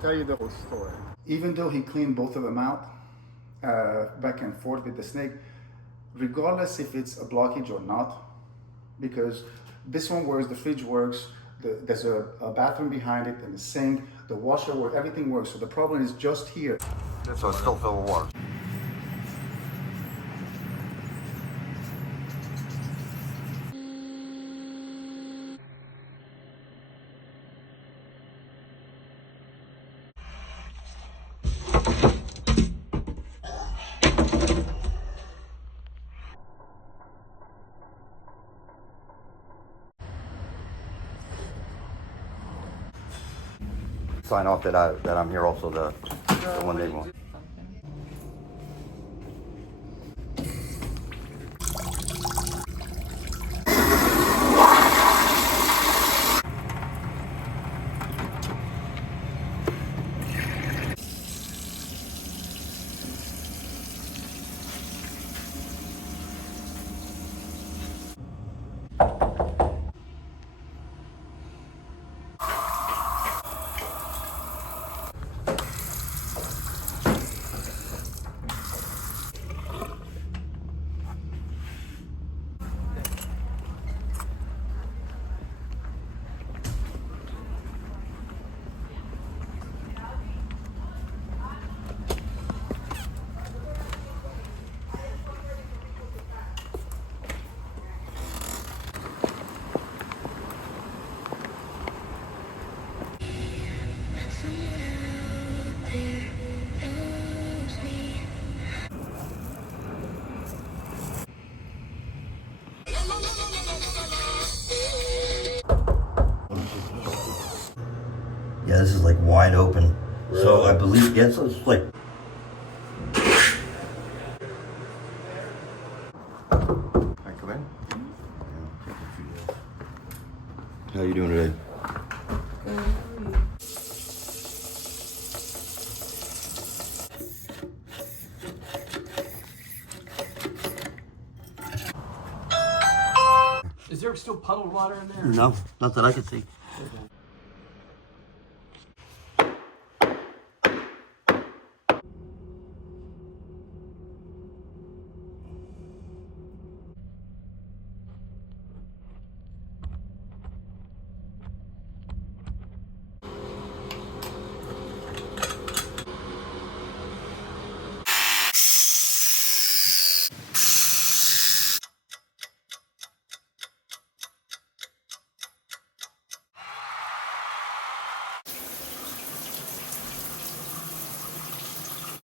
tell you the whole story. Even though he cleaned both of them out, back and forth with the snake, regardless if it's a blockage or not, because this one works, the fridge works, there's a bathroom behind it and the sink, the washer works, everything works. So the problem is just here. So it's still filled with water. Sign off that I'm here also the one they want. Yeah, this is like wide open. Really? So I believe, yeah, so it's like. Can I come in? How are you doing today? Is there still puddled water in there? No, not that I can see. Okay.